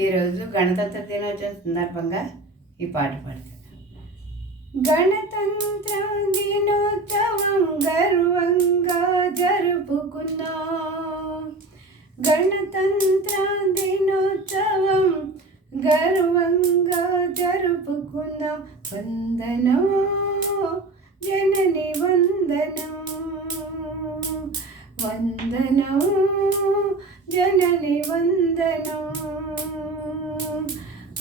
ఈరోజు గణతంత్ర దినోత్సవం సందర్భంగా ఈ పాట పాడుతున్నాను గణతంత్ర దినోత్సవం గర్వంగా జరుపుకున్నా. గణతంత్ర దినోత్సవం గర్వంగా జరుపుకుందాం వందనం జనని వందనం. వందనం జనని వందనం.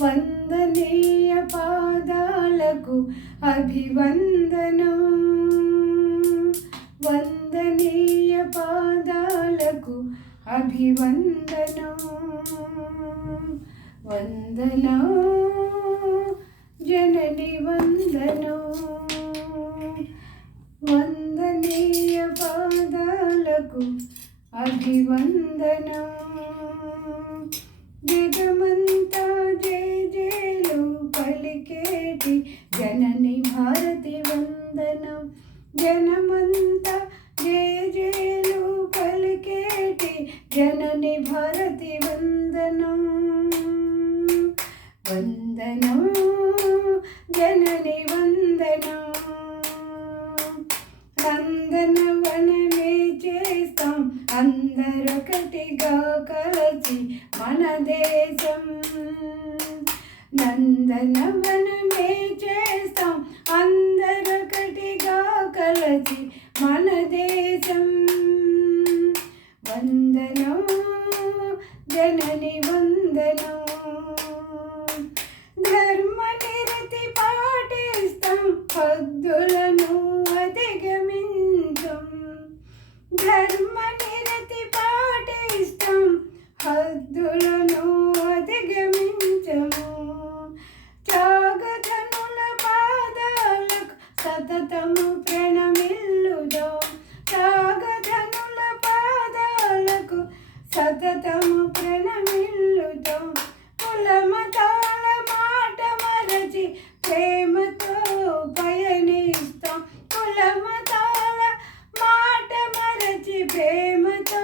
వందనీయ పాదాలకు అభివందనం. వందనీయ పాదాలకు అభివందనం. వందనం. జనని వందనం. వందనీయ పాదాలకు అభివందనం. జగమంతా జయ జయలు పలికేటి జనని భారతి వందనం. జనమంతా జయ జయలు పలికేటి జనని భారతి వందనం. వందనం జనని వందనం. వందన వన అందరొకటిగా కలిసి మన దేశం. నందనవనమే చేస్తాం అందరొకటిగా కలిసి మన దేశం వందనం జనని వందనం ధర్మ నిరతి పాటిస్తాం పద్దులను అధిగమించం ధర్మ నిరతి పాటిస్తాం హద్దులను అధిగమించము త్యాగధనుల పాదాలకు సతతము ప్రణమిల్లుదో సాగతనుల పాదాలకు సతతము ప్రణమిల్లుదాం. కులమతాల మాట మరచి ప్రేమతో పయనిస్తాం. కులమతాల మాట మరచి ప్రేమతో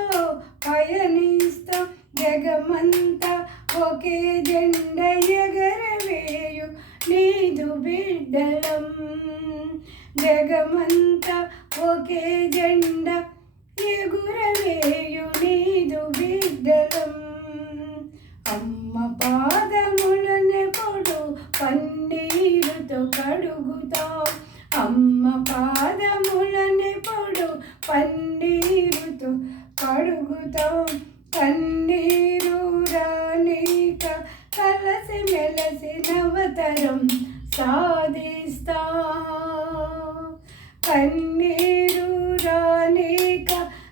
పయనిస్తాం. జగమంతా ఒకే జెండ ఎగరవేయు నీదు బిడ్డలం జగమంత ఒకే జెండ ఎగురవేయు నీదు బిడ్డలం. అమ్మ పాదములనెప్పుడు పన్నీరుతో కడుగుతాం. అమ్మ పాదములనెప్పుడు పన్నీరుతో కడుగుతాం కన్నీరు రానిక కలసి మెలసి నవతరం సాధిస్తా కన్నీరు రానిక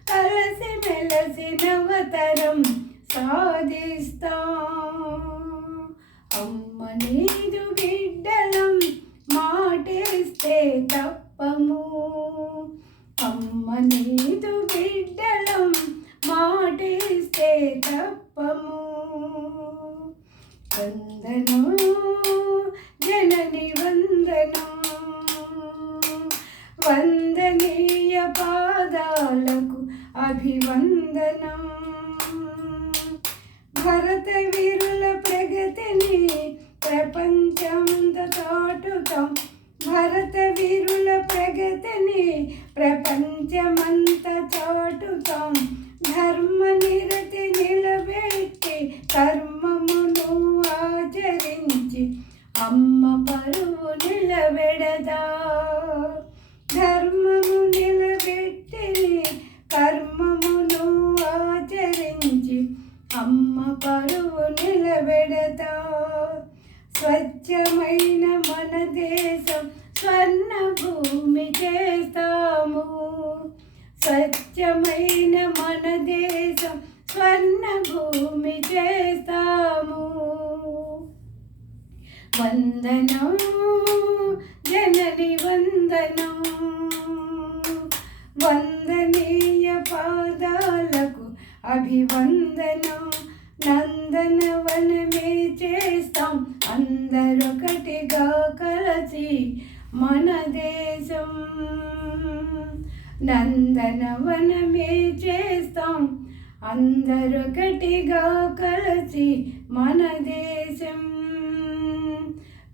కలసి మెలసి నవతరం సాధిస్తా. అమ్మనే నీదు బిడ్డలం మాటేస్తే తప్పము అమ్మ నీదు బిడ్డలం మాటేస్తే తప్పము వందనం జనని వందనం వందనీయ పాదాలకు అభివందనం? భరత వీరుల ప్రగతిని ప్రపంచంత చాటుతాం భరత వీరుల ప్రగతిని ప్రపంచమంత చాటుతాం ధర్మ నిరతి నిలబెట్టి కర్మమును ఆచరించి అమ్మ పరువు నిలబెడదా ధర్మము నిలబెట్టి కర్మమును ఆచరించి అమ్మ పరువు నిలబెడతా. స్వచ్ఛమైన మన దేశం స్వర్ణ భూమి చేస్తాము. స్వచ్ఛమైన మన దేశం స్వర్ణ భూమి చేస్తాము. వందనం జనని వందనం. వంద అభివందనం నందనవనమే చేస్తాం. అందరొకటిగా కలిసి మన దేశం. నందనవనమే చేస్తాం. అందరొకటిగా కలిసి మన దేశం.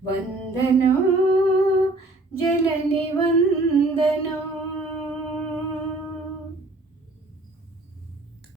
వందనం జలని వంద